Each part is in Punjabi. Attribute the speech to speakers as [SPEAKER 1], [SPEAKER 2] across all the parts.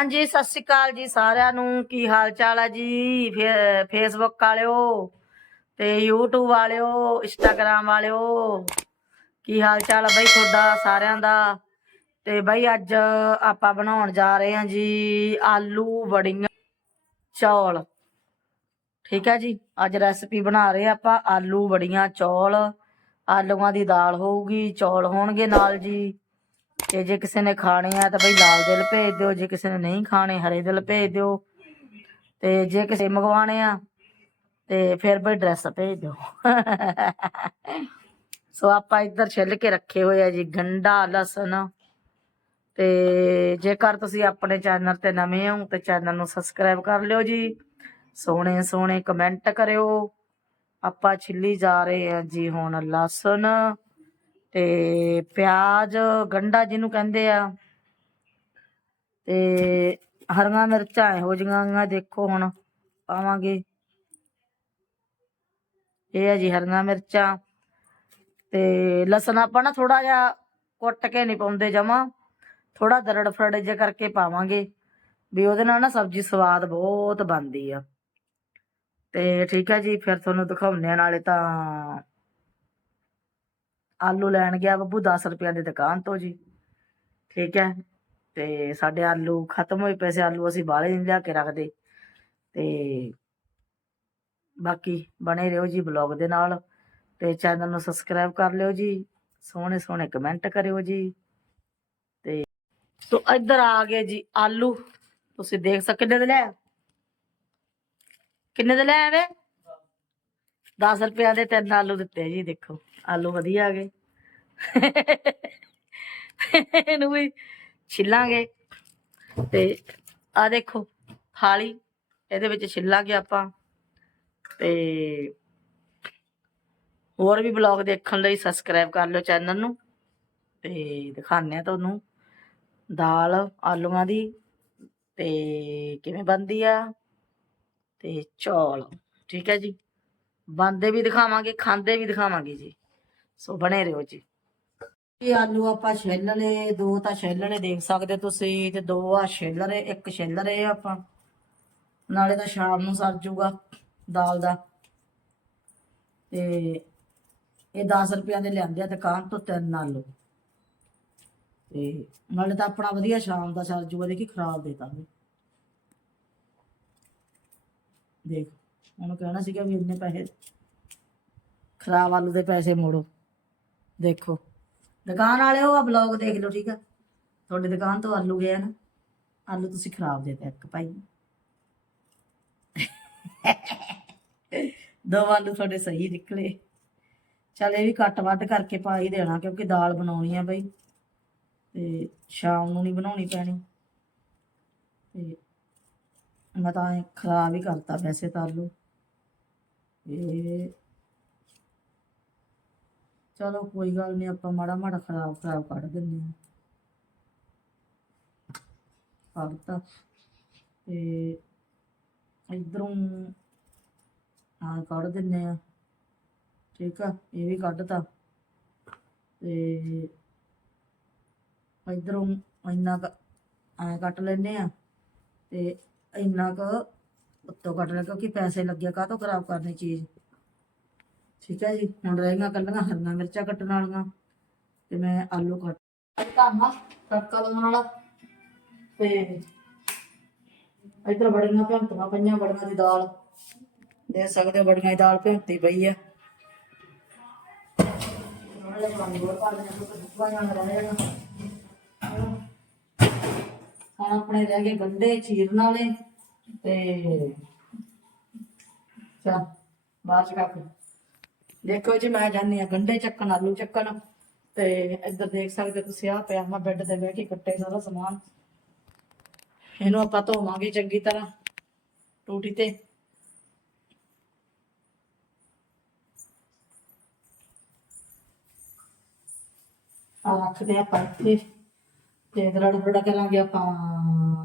[SPEAKER 1] ਹਾਂਜੀ, ਸਤਿ ਸ਼੍ਰੀ ਅਕਾਲ ਜੀ ਸਾਰਿਆਂ ਨੂੰ। ਕੀ ਹਾਲ ਚਾਲ ਹੈ ਜੀ? ਫੇ- ਫੇਸਬੁੱਕ ਵਾਲਿਓ ਤੇ YouTube ਵਾਲਿਓ ਇੰਸਟਾਗ੍ਰਾਮ ਵਾਲਿਓ, ਕੀ ਹਾਲ ਚਾਲ ਆ ਬਈ ਤੁਹਾਡਾ ਸਾਰਿਆਂ ਦਾ? ਤੇ ਬਈ ਅੱਜ ਆਪਾਂ ਬਣਾਉਣ ਜਾ ਰਹੇ ਹਾਂ ਜੀ ਆਲੂ ਵੜੀਆਂ ਚੌਲ। ਠੀਕ ਹੈ ਜੀ, ਅੱਜ ਰੈਸਪੀ ਬਣਾ ਰਹੇ ਆਪਾਂ ਆਲੂ ਵੜੀਆਂ ਚੌਲ। ਆਲੂਆਂ ਦੀ ਦਾਲ ਹੋਊਗੀ, ਚੌਲ ਹੋਣਗੇ ਨਾਲ ਜੀ। ਤੇ ਜੇ ਕਿਸੇ ਨੇ ਖਾਣੇ ਆ ਤਾਂ ਬਈ ਲਾਲ ਦਿਲ ਭੇਜ ਦਿਓ, ਜੇ ਕਿਸੇ ਨੇ ਨਹੀਂ ਖਾਣੇ ਹਰੇ ਦਿਲ ਭੇਜ ਦਿਓ। ਤੇ ਜੇ ਕਿਸੇ ਮੰਗਵਾਣੇ ਆ ਤੇ ਫਿਰ ਬਈ ਡਰੈਸ ਭੇਜ ਦਿਓ। ਸੋ ਆਪਾਂ ਇੱਧਰ ਛਿੱਲ ਕੇ ਰੱਖੇ ਹੋਏ ਆ ਜੀ, ਗੰਡਾ, ਲਸਣ। ਤੇ ਜੇਕਰ ਤੁਸੀਂ ਆਪਣੇ ਚੈਨਲ ਤੇ ਨਵੇਂ ਹੋ ਤੇ ਚੈਨਲ ਨੂੰ ਸਬਸਕ੍ਰਾਈਬ ਕਰ ਲਿਓ ਜੀ। ਸੋਹਣੇ ਸੋਹਣੇ ਕਮੈਂਟ ਕਰਿਓ। ਆਪਾਂ ਛਿੱਲੀ ਜਾ ਰਹੇ ਆ ਜੀ ਹੁਣ ਲਸਣ। ਤੇ ਪਿਆਜ਼ ਗੰਢਾ ਜਿਹਨੂੰ ਕਹਿੰਦੇ ਆ, ਤੇ ਹਰੀਆਂ ਮਿਰਚਾਂ ਇਹੋ ਜਿਹੀਆਂ ਦੇਖੋ ਹੁਣ ਪਾਵਾਂਗੇ। ਇਹ ਹੈ ਜੀ ਹਰੀਆਂ ਮਿਰਚਾਂ ਤੇ ਲਸਣ ਆਪਾਂ ਨਾ ਥੋੜਾ ਜਿਹਾ ਕੁੱਟ ਕੇ ਨਹੀਂ ਪਾਉਂਦੇ ਜਮਾ ਥੋੜਾ ਦਰੜ ਫਰੜ ਜਿਹਾ ਕਰਕੇ ਪਾਵਾਂਗੇ ਵੀ ਉਹਦੇ ਨਾਲ ਨਾ ਸਬਜ਼ੀ ਸਵਾਦ ਬਹੁਤ ਬਣਦੀ ਆ। ਤੇ ਠੀਕ ਹੈ ਜੀ, ਫਿਰ ਤੁਹਾਨੂੰ ਦਿਖਾਉਂਦੇ ਆ ਨਾਲੇ ਤਾਂ ਆਲੂ ਲੈਣ ਗਿਆ ਬੱਬੂ 10 ਰੁਪਈਆਂ ਦੀ ਦੁਕਾਨ ਤੋਂ ਜੀ। ਠੀਕ ਹੈ, ਤੇ ਸਾਡੇ ਆਲੂ ਖਤਮ ਹੋਏ ਪੈਸੇ ਆਲੂ ਅਸੀਂ ਬਾਹਲੇ ਨਹੀਂ ਲਿਆ ਕੇ ਰੱਖਦੇ। ਤੇ ਬਾਕੀ ਬਣੇ ਰਹੋ ਜੀ ਬਲੌਗ ਦੇ ਨਾਲ, ਤੇ ਚੈਨਲ ਨੂੰ ਸਬਸਕ੍ਰਾਈਬ ਕਰ ਲਿਓ ਜੀ, ਸੋਹਣੇ ਸੋਹਣੇ ਕਮੈਂਟ ਕਰਿਓ ਜੀ। ਤੇ ਸੋ ਇੱਧਰ ਆ ਗਏ ਜੀ ਆਲੂ। ਤੁਸੀਂ ਦੇਖ ਸਕਦੇ ਕਿੰਨੇ ਦੇ ਲੈ? ਕਿੰਨੇ ਦੇ ਲੈ ਆਵੇ 10 ਰੁਪਿਆਂ ਦੇ ਤਿੰਨ ਆਲੂ ਦਿੱਤੇ ਜੀ, ਦੇਖੋ। ਆਲੂ ਵਧੀਆ ਆ ਗਏ। ਇਹਨੂੰ ਵੀ ਛਿੱਲਾਂਗੇ। ਤੇ ਆ ਦੇਖੋ, ਥਾਲੀ, ਇਹਦੇ ਵਿੱਚ ਛਿੱਲਾਂਗੇ ਆਪਾਂ। ਤੇ ਹੋਰ ਵੀ ਬਲੌਗ ਦੇਖਣ ਲਈ ਸਬਸਕ੍ਰਾਈਬ ਕਰ ਲਓ ਚੈਨਲ ਨੂੰ। ਤੇ ਦਿਖਾਉਂਦੇ ਆ ਤੁਹਾਨੂੰ ਦਾਲ ਆਲੂਆਂ ਦੀ। ਤੇ ਕਿਵੇਂ ਬਣਦੀ ਆ? ਤੇ ਚੌਲ, ਠੀਕ ਹੈ ਜੀ? ਬਣਦੇ ਵੀ ਦਿਖਾਵਾਂਗੇ, ਖਾਂਦੇ ਵੀ ਦਿਖਾਵਾਂਗੇ ਜੀ। ਸੋ ਬਣੇ ਰਹੋ ਜੀ। ਇਹ ਆਲੂ ਆਪਾਂ ਛਿੱਲ ਲਏ, ਦੋ ਤਾਂ ਛਿੱਲ ਦੇਖ ਸਕਦੇ ਤੁਸੀਂ, ਤੇ ਦੋ ਆ ਛਿੱਲ ਰਹੇ, ਇੱਕ ਛਿੱਲ ਰਹੇ ਆਪਾਂ। ਨਾਲੇ ਤਾਂ ਸ਼ਾਮ ਨੂੰ ਸਰ ਜੂਗਾ ਦਾਲ ਦਾ। ਤੇ ਇਹ 10 ਰੁਪਿਆਂ ਦੇ ਲਿਆਂਦੇ ਆ ਦੁਕਾਨ ਤੋਂ ਤਿੰਨ ਆਲੂ। ਤੇ ਨਾਲੇ ਤਾਂ ਆਪਣਾ ਵਧੀਆ ਸ਼ਾਮ ਦਾ ਸਰ ਜੂਗਾ ਦੇਖੀ ਖਰਾਬ ਦੇਤਾ ਵੀ ਦੇਖ। ਉਹਨੂੰ ਕਹਿਣਾ ਸੀਗਾ ਵੀ ਇੰਨੇ ਪੈਸੇ ਖਰਾਬ ਆਲੂ ਦੇ ਪੈਸੇ ਮੋੜੋ। ਦੇਖੋ। ਦੁਕਾਨ ਵਾਲੇ ਉਹ ਆ ਬਲੌਗ ਦੇਖ ਲਓ, ਠੀਕ ਆ? ਤੁਹਾਡੀ ਦੁਕਾਨ ਤੋਂ ਆਲੂ ਗਏ ਨਾ। ਆਲੂ ਤੁਸੀਂ ਖਰਾਬ ਦੇਤੇ, ਇੱਕ ਭਾਈ। ਦੋ ਆਲੂ ਤੁਹਾਡੇ ਸਹੀ ਨਿਕਲੇ। ਚਲ ਇਹ ਵੀ ਕੱਟ ਵੱਢ ਕਰਕੇ ਪਾ ਹੀ ਦੇਣਾ, ਕਿਉਂਕਿ ਦਾਲ ਬਣਾਉਣੀ ਆ ਬਈ। ਤੇ ਸ਼ਾਮ ਨੂੰ ਨਹੀਂ ਬਣਾਉਣੀ ਪੈਣੀ। ਤੇ ਮੈਂ ਤਾਂ ਖਰਾਬ ਹੀ ਕਰਤਾ ਵੈਸੇ ਤਾਂ ਆਲੂ। ਇਹ ਚਲੋ ਕੋਈ ਗੱਲ ਨਹੀਂ ਆਪਾਂ ਮਾੜਾ ਮਾੜਾ ਖਰਾਬ ਖਰਾਬ ਕੱਢ ਦਿੰਦੇ ਹਾਂ। ਕੱਢਤਾ। ਤੇ ਇਧਰੋਂ ਆ ਕੱਢ ਦਿੰਨੇ ਆ ਠੀਕ ਆ, ਇਹ ਵੀ ਕੱਢਤਾ। ਤੇ ਇਧਰੋਂ ਇੰਨਾ ਕ ਐ ਕੱਟ ਲੈਨੇ ਆ ਤੇ ਇੰਨਾ ਕੁ ਉੱਤੋਂ ਕੱਟ ਲਿਆ ਕਿਉਂਕਿ ਪੈਸੇ ਲੱਗੇ ਕਾਹ ਤੋਂ ਖਰਾਬ ਕਰਨੀ ਚੀਜ਼। ਠੀਕ ਹੈ ਜੀ, ਹੁਣ ਰਹਿ ਕੱਲੀਆਂ ਹਰੀਆਂ ਮਿਰਚਾਂ ਕੱਟਣ ਵਾਲੀਆਂ, ਤੇ ਮੈਂ ਆਲੂ ਕੱਟ ਧਾਮਾ ਤੜਕਾ ਲਾਉਣ ਵਾਲਾ, ਤੇ ਇਧਰ ਬੜੀਆਂ ਭੰਤੀਆਂ ਪਈਆਂ, ਬੜੀਆਂ ਦੀ ਦਾਲ। ਦੇ ਸਕਦੇ ਹੋ, ਬੜੀਆਂ ਦੀ ਦਾਲ ਭੰਤੀ ਪਈ ਆ। ਨਾਲੇ ਹੁਣ ਆਪਣੇ ਰਹਿ ਗਏ ਗੰਡੇ ਚੀਰਨ ਵਾਲੇ। ਤੇ ਚਾ ਬਾਹਰ ਚ ਕੱਪ ਦੇਖੋ ਜੀ, ਮੈਂ ਜਾਣੀ ਆ ਗੰਡੇ ਚੱਕਣ, ਆਲੂ ਚੱਕਣ। ਤੇ ਇੱਧਰ ਦੇਖ ਸਕਦੇ ਤੁਸੀਂ ਆ ਪਿਆ ਮੈਂ ਬੈੱਡ ਤੇ ਬਹਿ ਕੇ ਕੱਟੇ ਸਾਰਾ ਸਮਾਨ। ਇਹਨੂੰ ਆਪਾਂ ਧੋਵਾਂਗੇ ਚੰਗੀ ਤਰ੍ਹਾਂ, ਟੂਟੀ ਤੇ। ਆ ਰੱਖਦੇ ਆਪਾਂ ਇੱਥੇ। ਤੇ ਦਰੜ ਬੜਾ ਕਰਾਂਗੇ ਆਪਾਂ,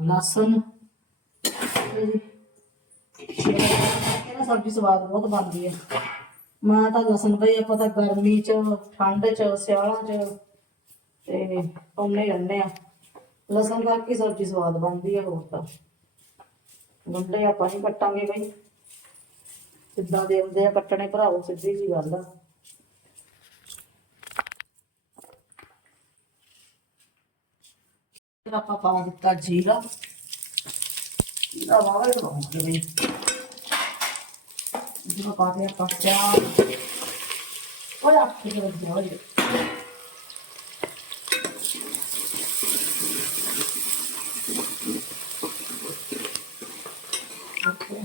[SPEAKER 1] ਲਸਣ। ਤੇ ਸਬਜ਼ੀ ਸਵਾਦ ਬਹੁਤ ਬਣਦੀ ਹੈ ਮੈਂ ਤਾਂ ਲਸਣ ਬਈ ਆਪਾਂ ਤਾਂ ਗਰਮੀ ਚ, ਠੰਡ ਚ, ਸਿਆਲਾਂ ਚ ਤੇ ਪਾਉਣੇ ਰਹਿੰਦੇ ਆ। ਲਸਣ ਪਾ ਕੇ ਸਬਜ਼ੀ ਸਵਾਦ ਬਣਦੀ ਹੈ ਹੋਰ ਤਾਂ। ਗੰਡੇ ਆਪਾਂ ਨਹੀਂ ਕੱਟਾਂਗੇ ਬਈ। ਸਿੱਧਾ ਦੇ ਹੁੰਦੇ ਆ ਕੱਟਣੇ ਭਰਾਓ ਸਿੱਧੀ ਜੀ ਗੱਲ ਆ। ਆਪਾਂ ਪਾ ਦਿੱਤਾ ਜੀਰਾ। ਜੀਰਾ ਵਾਵਾ ਹੀ ਪਾਉਂਗੇ ਬਈ ਜੀਰਾ ਪਾ ਕੇ ਆਪਾਂ ਪਿਆਜ਼ ਓਏ ਆਪਕੇ ਦੇ ਵਿੱਚ ਹੋਏ Okay.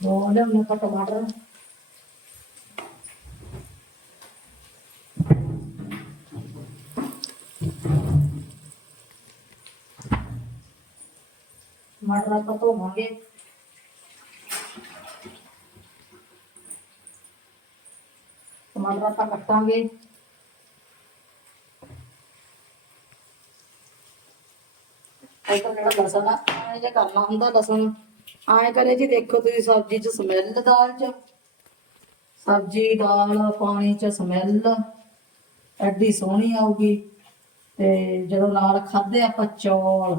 [SPEAKER 1] Boleh mereka tomater. ਤਰ੍ਹਾਂ ਆਪਾਂ ਧੋਵਾਂਗੇ ਟਮਾਟਰ ਆਪਾਂ ਕੱਟਾਂਗੇ। ਇੱਧਰ ਜਿਹੜਾ ਲਸਣ ਆ ਇਹ ਜੇ ਕਰਨਾ ਹੁੰਦਾ ਲਸਣ। ਆਏ ਕਰੇ ਜੀ ਦੇਖੋ ਤੁਸੀਂ ਸਬਜ਼ੀ ਚ ਸਮੈਲ ਦਾਲ ਚ। ਸਬਜ਼ੀ, ਦਾਲ, ਪਾਣੀ ਚ ਸਮੈਲ ਐਡੀ ਸੋਹਣੀ ਆਊਗੀ। ਤੇ ਜਦੋਂ ਨਾਲ ਖਾਦੇ ਆਪਾਂ ਚੌਲ।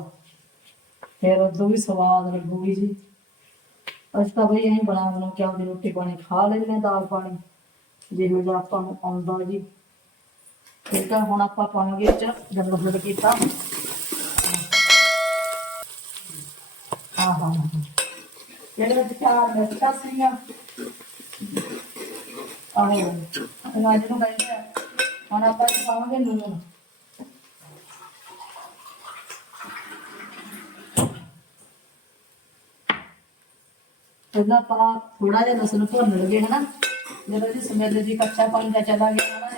[SPEAKER 1] ਫਿਰ ਉਦੋਂ ਵੀ ਸਵਾਦ ਲੱਗੂਗੀ ਜੀ। ਅਸੀਂ ਤਾਂ ਬਈ ਐਂ ਬਣਾ ਬਣਾ ਕੇ ਆਪਦੀ ਰੋਟੀ ਪਾਣੀ ਖਾ ਲੈਂਦੇ ਦਾਲ ਪਾਣੀ। ਜਿਹੋ ਜਿਹਾ ਆਪਾਂ ਨੂੰ ਆਉਂਦਾ ਜੀ। ਠੀਕ ਆ, ਹੁਣ ਆਪਾਂ ਪਾਵਾਂਗੇ ਚ ਜਦੋਂ ਫਿਰ ਕੀਤਾ। ਹਾਂ ਹਾਂ ਹਾਂ ਵਿੱਚ ਚਾਰ ਮਿਰਚਾਂ ਸੀਗੀਆਂ। ਆਹੋ ਇਹਨਾਂ ਜਿਹਨੂੰ ਕਹਿੰਦੇ ਆ, ਹੁਣ ਆਪਾਂ ਪਾਵਾਂਗੇ ਨੂਨ ਪਹਿਲਾਂ ਆਪਾਂ ਥੋੜਾ ਜਿਹਾ ਲਸਣ ਭੁੰਨ ਲਗੇ ਹਨਾ? ਜਦੋਂ ਇਹਦੀ ਸਮੈਲ ਜੀ ਕੱਚਾ ਪਾਣੀ ਦਾ ਚਲਾ ਗਿਆ ਹਨਾ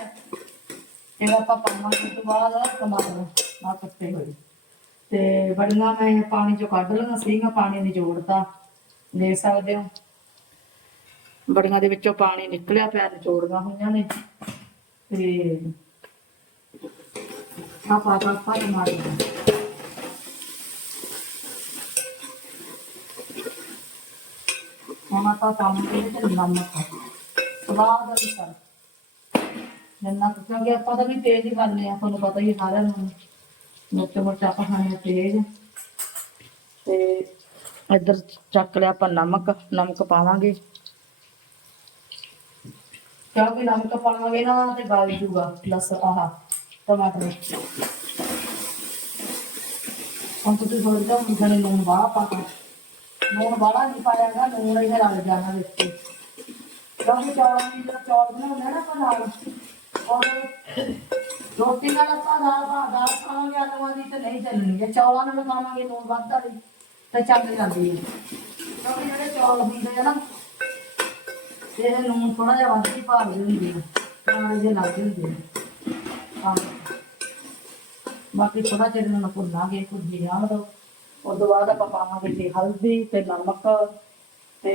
[SPEAKER 1] ਫਿਰ ਆਪਾਂ ਪਾਵਾਂਗੇ ਤੋਂ ਬਾਅਦ ਟਮਾਟਰ ਆ ਕੱਟੇ ਹੋਏ। ਤੇ ਬੜੀਆਂ ਮੈਂ ਪਾਣੀ ਚੋਂ ਕੱਢ ਲਈਆਂ ਸੀਗਾ ਪਾਣੀ ਨਿਚੋੜਤਾ। ਦੇ ਸਕਦੇ ਹੋ। ਬੜੀਆਂ ਦੇ ਵਿੱਚੋਂ ਪਾਣੀ ਨਿਕਲਿਆ ਪਿਆ, ਨਿਚੋੜੀਆਂ ਹੋਈਆਂ ਨੇ। ਤੇ ਆ ਪਾ ਪਾ ਟਮਾਟਰ ਹੁਣ ਆਪਾਂ ਪਾਵਾਂਗੇ ਇਹਦੇ ਚ ਨਮਕ ਸਵਾਦ ਅਨੁਸਾਰ ਜਿੰਨਾ ਕੁ ਕਿਉਂਕਿ ਆਪਾਂ ਤਾਂ ਵੀ ਤੇਜ਼ ਹੀ ਖਾਂਦੇ ਆ ਤੁਹਾਨੂੰ ਪਤਾ ਹੀ ਹੈ ਸਾਰਿਆਂ ਨੂੰ ਮਿਰਚ ਮਿਰਚ ਆਪਾਂ ਖਾਣੇ ਆ ਤੇਜ਼ ਤੇ ਇੱਧਰ ਚੱਕ ਲਿਆ ਆਪਾਂ ਨਮਕ ਨਮਕ ਪਾਵਾਂਗੇ ਕਿਉਂਕਿ ਨਮਕ ਪਾਵਾਂਗੇ ਨਾ ਤੇ ਗਲ ਜੂਗਾ ਲਸ ਆਹ ਟਮਾਟਰ ਹੁਣ ਤੁਸੀਂ ਸੋਚਦੇ ਹੋ ਕਿ ਜਣੇ ਲੂਣ ਬਾਹਲਾ ਪਾਤਾ ਲੂਣ ਬਾਹਲਾ ਨਹੀਂ ਪਾਇਆ ਨਾ ਲੂਣ ਇਹ ਰਲ ਜਾਣਾ ਵਿੱਚ। ਕਿਉਂਕਿ ਚੌਲਾਂ ਦੀ ਚੌਲ ਬਣਾਉਂਦੇ ਆ ਨਾ ਆਪਾਂ ਨਾਲ ਔਰ ਰੋਟੀ ਨਾਲ ਆਪਾਂ ਦਾਲ ਪਾ, ਦਾਲ ਖਾਵਾਂਗੇ, ਆਲੂਆਂ ਦੀ ਤੇ ਨਹੀਂ ਚੱਲਣੀ। ਜੇ ਚੌਲਾਂ ਨਾਲ ਖਾਵਾਂਗੇ ਲੂਣ ਵੱਧ ਵਾਲੀ, ਤੇ ਚੱਲ ਜਾਂਦੀ ਹੈ। ਕਿਉਂਕਿ ਜਿਹੜੇ ਚੌਲ ਹੁੰਦੇ ਆ ਨਾ ਇਹ ਲੂਣ ਥੋੜਾ ਜਿਹਾ ਵੱਧ ਹੀ ਪਾ ਹੁੰਦੇ ਆ, ਨਾਲ ਜੇ ਲੱਗ ਜਾਂਦੇ ਆ। ਬਾਕੀ ਥੋੜਾ ਜਿਹਾ ਨੂੰ ਭੁੰਨਾਂਗੇ ਭੁੱਜੀ ਜਾਣ ਦੋ। ਉਸ ਤੋਂ ਬਾਅਦ ਆਪਾਂ ਪਾਵਾਂਗੇ ਜੀ ਹਲਦੀ ਤੇ ਨਮਕ ਤੇ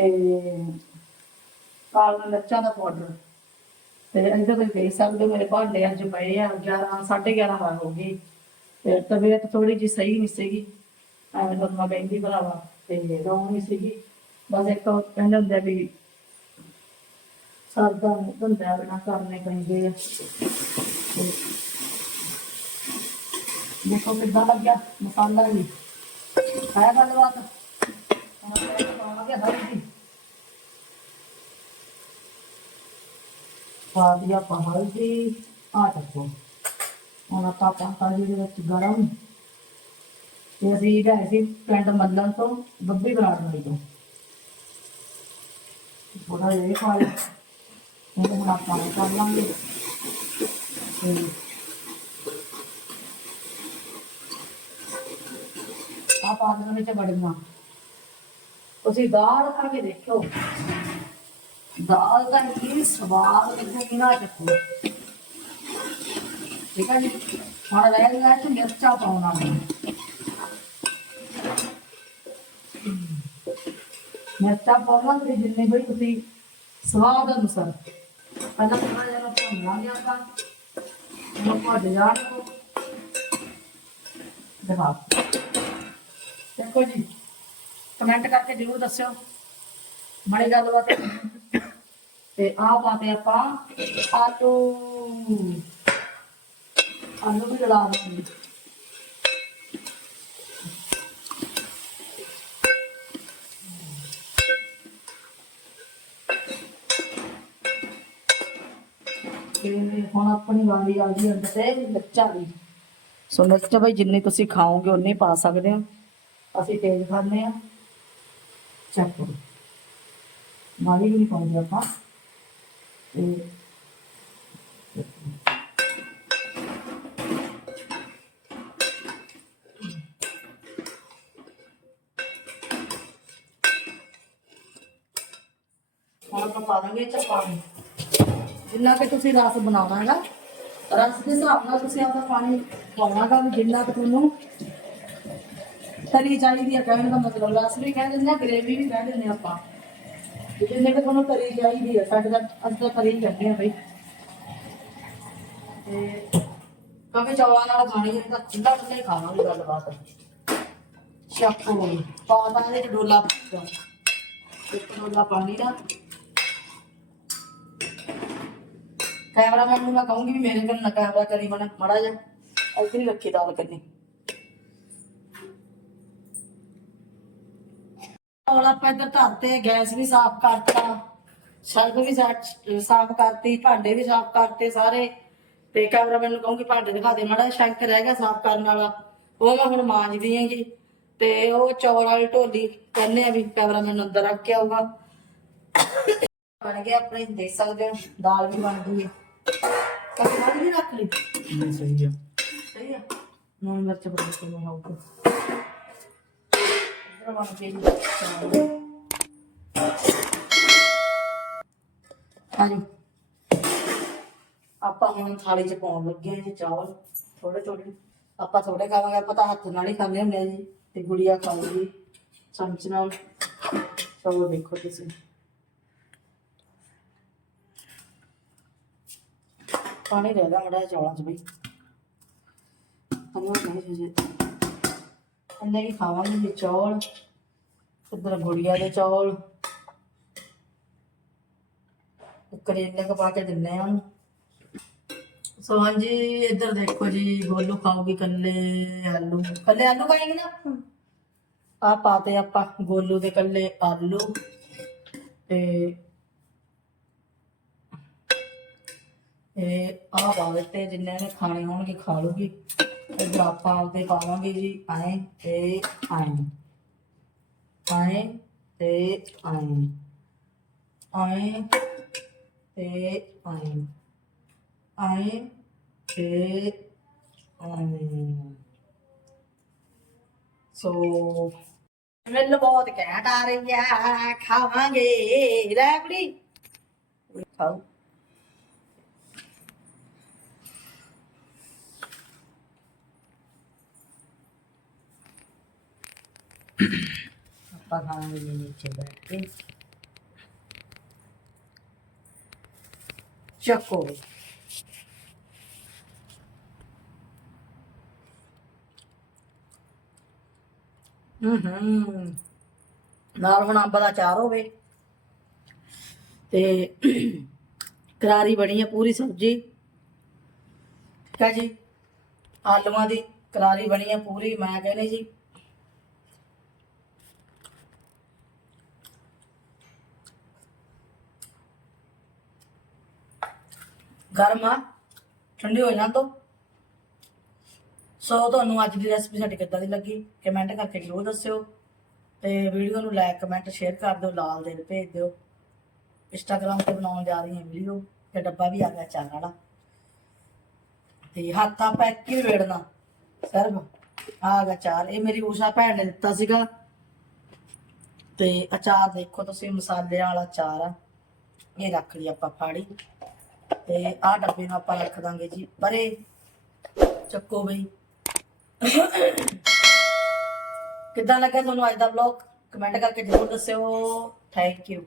[SPEAKER 1] ਕਾਲਾ ਮਿਰਚਾਂ ਦਾ ਪਾਊਡਰ ਤੇ ਇਹਦੇ ਕੋਈ ਦੇਖ ਸਕਦੇ ਹੋ ਮੇਰੇ ਭਾਂਡੇ ਅੱਜ ਪਏ ਆ 11 11:30 ਵਜੇ ਹੋ ਗਈ ਤੇ ਤਬੀਅਤ ਥੋੜੀ ਜਿਹੀ ਸਹੀ ਨਹੀਂ ਸੀਗੀ। ਐਵੇਂ ਤਾਂ ਮੈਂ ਕਹਿੰਦੀ ਭਰਾਵਾ, ਤੇ ਰੋਣੀ ਸੀਗੀ। ਬਸ ਇੱਕ ਕਹਿੰਦੇ ਹੁੰਦੇ ਆ ਵੀ ਸਰਦਾ ਨੂੰ ਧੰਦਾ ਬਿਨਾ ਕਰਨੇ ਪੈਂਦੇ ਆ। ਦੇਖੋ ਕਿੱਦਾਂ ਲੱਗਿਆ, ਮਸਾਲਾ ਵੀ। ਹੈ ਗੱਲਬਾਤ? ਹੁਣ ਆਪਾਂ ਪਾਵਾਂਗੇ ਹਲਦੀ ਪਾ ਦਿਆ ਆਪਾਂ ਹਲਦੀ ਆ ਚੱਕੋ। ਹੁਣ ਆਪਾਂ ਪਾਤਾ ਦੇ ਵਿੱਚ ਗਰਮ। ਤੇ ਅਸੀਂ ਗਏ ਸੀ ਪਿੰਡ ਮੱਲਣ ਤੋਂ, ਬੱਬੀ ਬਰਾੜ ਵਾਲੀ ਤੋਂ। ਥੋੜਾ ਜਿਹਾ ਇਹ ਪਾ ਲਿਆ ਹੁਣ ਆਪਾਂ ਇਹ ਕਰ ਲਾਂਗੇ। ਤੇ ਆ ਪਾ ਦੇਣਾ ਵਿੱਚ ਬੜੀਆਂ ਤੁਸੀਂ ਦਾਲ ਖਾ ਕੇ ਦੇਖੋ ਦਾਲ ਦਾ ਕੀ ਸਵਾਦ ਲੱਗੇਗੀ ਨਾ ਚੱਕੋ ਠੀਕ ਹੈ ਜੀ ਹੁਣ ਰਹਿ ਗਿਆ ਕਿ ਮਿਰਚਾਂ ਪਾਉਣਾ ਹੈ ਮਿਰਚਾਂ ਪਾਵਾਂਗੇ ਜਿੰਨੇ ਵੀ ਤੁਸੀਂ ਸਵਾਦ ਅਨੁਸਾਰ ਪਹਿਲਾਂ ਥੋੜਾ ਜਿਹਾ ਨਾ ਭੁੰਨ ਲਾਂਗੇ ਆਪਾਂ ਉਹ ਭੱਜ ਜਾਣ ਦਿਖਾ ਦੇਖੋ ਜੀ ਕਮੈਂਟ ਕਰਕੇ ਜ਼ਰੂਰ ਦੱਸਿਓ। ਬੜੀ ਗੱਲਬਾਤ ਤੇ ਆਹ ਪਾਤੇ ਆਪਾਂ ਆਲੂ ਆਲੂ ਵੀ ਰਲਾ ਦਾਂਗੇ ਹੁਣ ਆਪਣੀ ਵਾਰੀ ਆ ਗਈ ਅੰਦਰ ਤੇ ਮਿਰਚਾਂ ਦੀ ਸੋ ਮਿਰਚ ਭਾਈ ਜਿੰਨੀ ਤੁਸੀਂ ਖਾਓਗੇ, ਉਨੀ ਪਾ ਸਕਦੇ ਹੋ। ਅਸੀਂ ਤੇਜ਼ ਖਾਂਦੇ ਆ ਚੱਕ ਕਰੋ। ਵਾਲੀ ਵੀ ਨਹੀਂ ਪਾਉਂਦੇ ਆਪਾਂ। ਤੇ ਹੁਣ ਆਪਾਂ ਪਾ ਦਾਂਗੇ ਇਹ 'ਚ ਪਾਣੀ ਜਿੰਨਾ ਕਿ ਤੁਸੀਂ ਰਸ ਬਣਾਉਣਾ ਹੈਗਾ, ਰਸ ਦੇ ਹਿਸਾਬ ਨਾਲ ਤੁਸੀਂ ਆਪਦਾ ਪਾਣੀ ਪਾਉਣਾਗਾ ਵੀ ਜਿੰਨਾ ਕਿ ਤੁਹਾਨੂੰ ਤਰੀ ਚਾਹੀਦੀ ਹੈ ਕਹਿਣ ਦਾ ਮਤਲਬ ਰਸ ਵੀ ਕਹਿ ਦਿੰਦੇ ਆ ਗ੍ਰੇਵੀ ਵੀ ਕਹਿ ਦਿੰਦੇ ਆ ਆਪਾਂ। ਵੀ ਜਿੰਨੇ ਕਿ ਤੁਹਾਨੂੰ ਤਰੀ ਚਾਹੀਦੀ ਹੈ ਸਾਡੇ ਦਾ ਅਸੀਂ ਤਾਂ ਤਰੀ ਕਹਿੰਦੇ ਆ ਬਈ। ਤੇ ਕਿਉਂਕਿ ਚੌਲਾਂ ਨਾਲ ਖਾਣੀ ਹੈ ਤਾਂ ਚੁੱਲ੍ਹਾ ਤੇ ਖਾਵਾਂਗੇ ਗੱਲਬਾਤ। ਚੱਕੋ ਪਾ ਇਹਦੇ 'ਚ ਡੋਲਾ ਇੱਕ ਡੋਲਾ ਪਾਣੀ ਦਾ ਕੈਮਰਾਮੈਨ ਨੂੰ ਮੈਂ ਕਹੂੰਗੀ ਵੀ ਮੇਰੇ ਕੋਲ ਨਾ ਕੈਮਰਾ ਕਰੀ ਮਨ ਮੜਾ ਜਾ ਇੱਥੇ ਨਹੀਂ ਰੱਖੀ ਦਾਲ ਕਰਨੀ ਔਰ ਆਪਾਂ ਇੱਧਰ ਧਰਤੇ ਗੈਸ ਵੀ ਸਾਫ਼ ਕਰਤਾ ਸ਼ਰਬ ਵੀ ਸਾ- ਸਾਫ਼ ਕਰਤੀ ਭਾਂਡੇ ਵੀ ਸਾਫ਼ ਕਰਤੇ ਸਾਰੇ। ਤੇ ਕੈਮਰਾਮੈਨ ਨੂੰ ਕਹੂੰਗੀ ਭਾਂਡੇ ਦਿਖਾ ਦੇ ਮਾੜਾ ਜਿਹਾ, ਸ਼ੰਕ ਰਹਿ ਗਿਆ ਸਾਫ਼ ਕਰਨ ਵਾਲਾ। ਉਹ ਮੈਂ ਹੁਣ ਮਾਂਜਦੀ ਹੈਗੀ। ਤੇ ਉਹ ਚੌਲ ਵਾਲੀ ਢੋਲੀ ਕਹਿੰਦੇ ਆ ਵੀ ਕੈਮਰਾਮੈਨ ਨੂੰ ਅੰਦਰ ਰੱਖ ਕੇ ਆਊਗਾ। ਬਣ ਗਿਆ ਆਪਣੇ ਦੇਖ ਸਕਦੇ ਹੋ ਦਾਲ ਵੀ ਬਣ ਗਈ ਹੈ। ਕੜੀ ਵੀ ਰੱਖ ਲਈ?
[SPEAKER 2] ਨਹੀਂ ਸਹੀ ਆ।
[SPEAKER 1] ਸਹੀ ਆ। ਨੂਨ ਮਿਰਚ ਬੜਾ ਕੇ ਇਧਰ ਬਣ ਕੇ ਹਾਂਜੀ। ਆਪਾਂ ਹੁਣ ਥਾਲੀ 'ਚ ਪਾਉਣ ਲੱਗੇ ਆ ਜੀ ਚਾਵਲ ਥੋੜੇ ਥੋੜੇ ਆਪਾਂ ਥੋੜੇ ਖਾਵਾਂਗੇ, ਆਪਾਂ ਤਾਂ ਹੱਥ ਨਾਲ ਹੀ ਖਾਂਦੇ ਹੁੰਦੇ ਆ ਜੀ, ਤੇ ਗੁੜੀਆ ਖਾਊਗੀ ਚਮਚ ਨਾਲ। ਚਲੋ ਦੇਖੋ ਤੁਸੀਂ। ਪਾਣੀ ਰਹਿ ਗਿਆ ਮੜਾ ਚੌਲਾਂ 'ਚ ਬਈ। ਹਮੋ ਨਹੀਂ ਜੀ। ਅੰਨੇ ਕੀ ਖਾਵਾਂਗੇ ਜੀ ਚੌਲ, ਇੱਧਰ ਗੁੜੀਆ ਦੇ ਚੌਲ। ਕਰੇਲੇ ਕਪਾ ਕੇ ਦਿੰਨੇ ਆ ਉਹਨੂੰ। ਸੋ ਹਾਂਜੀ, ਇੱਧਰ ਦੇਖੋ ਜੀ, ਗੋਲੂ ਖਾਊਗੀ ਕੱਲੇ ਆਲੂ। ਕੱਲੇ ਆਲੂ ਖਾਏਗੀ ਨਾ ਆ ਪਾਤੇ ਆਪਾਂ, ਗੋਲੂ ਦੇ ਕੱਲੇ ਆਲੂ ਤੇ ਇਹ ਆ ਪਾ ਦਿੱਤੇ, ਜਿੰਨੇ ਨੇ ਖਾਣੇ ਹੋਣਗੇ ਖਾ ਲੂਗੀ। ਇੱਧਰ ਆਪਾਂ ਆਪਦੇ ਪਾਵਾਂਗੇ ਜੀ, ਆਏ ਤੇ ਆਏ। ਆਏ ਤੇ ਆਏ। ਆਏ ਤੇ ਆਏ। ਆਏ ਤੇ ਆਏ। ਸੋ ਮੈਨੂੰ ਬਹੁਤ ਘੈਂਟ ਆ ਰਹੀ ਆ, ਖਾਵਾਂਗੇ ਲੈ ਕੁੜੀ ਖਾਓ। ਆਪਾਂ ਖਾਵਾਂਗੇ ਜੀ ਨੀਚੇ ਬੈਠ ਕੇ। ਚੱਕੋ। ਹੂੰ ਨਾਲ ਹੁਣ ਅੰਬ ਦਾ ਚਾਰ ਹੋਵੇ। ਤੇ ਕਰਾਰੀ ਬਣੀ ਹੈ ਪੂਰੀ ਸਬਜ਼ੀ। ਠੀਕ ਹੈ ਜੀ? ਆਲੂਆਂ ਦੀ ਕਰਾਰੀ ਬਣੀ ਹੈ ਪੂਰੀ, ਮੈਂ ਕਹਿੰਦੀ ਜੀ। ਗਰਮ ਆ, ਠੰਡੀ ਹੋ ਜਾਣ ਤੋਂ। ਸੋ ਤੁਹਾਨੂੰ ਅੱਜ ਦੀ ਰੈਸਪੀ ਸਾਡੀ ਕਿੱਦਾਂ ਦੀ ਲੱਗੀ ਕਮੈਂਟ ਕਰਕੇ ਜ਼ਰੂਰ ਦੱਸਿਓ। ਤੇ ਵੀਡੀਓ ਨੂੰ ਲਾਈਕ ਕਮੈਂਟ ਸ਼ੇਅਰ ਕਰ ਦਿਓ, ਲਾਲ ਦਿਲ ਭੇਜ ਦਿਓ। ਇੰਸਟਾਗ੍ਰam ਤੇ ਬਣਾਉਣ ਜਾ ਰਹੀ ਹਾਂ ਵੀਡੀਓ ਤੇ ਡੱਬਾ ਵੀ ਆ ਗਿਆ ਚਾਰ ਵਾਲਾ। ਤੇ ਹੱਥ ਆਪਾਂ ਇੱਕ ਹੀ ਵੇੜਨਾ ਸਿਰਫ ਆ ਗਿਆ ਚਾਰ, ਇਹ ਮੇਰੀ ਊਸ਼ਾ ਭੈਣ ਨੇ ਦਿੱਤਾ ਸੀਗਾ। ਤੇ ਅਚਾਰ ਦੇਖੋ ਤੁਸੀਂ, ਮਸਾਲੇ ਵਾਲਾ ਅਚਾਰ ਆ। ਇਹ ਰੱਖ ਲਈ ਆਪਾਂ ਫਾੜੀ। ਤੇ ਆਹ ਡੱਬੇ ਨੂੰ ਆਪਾਂ ਰੱਖ ਦਾਂਗੇ ਜੀ, ਪਰੇ। ਚੱਕੋ ਬਈ। ਕਿੱਦਾਂ ਲੱਗਾ ਤੁਹਾਨੂੰ ਅੱਜ ਦਾ ਵਲੌਗ ਕਮੈਂਟ ਕਰਕੇ ਜ਼ਰੂਰ ਦੱਸਿਓ। Thank you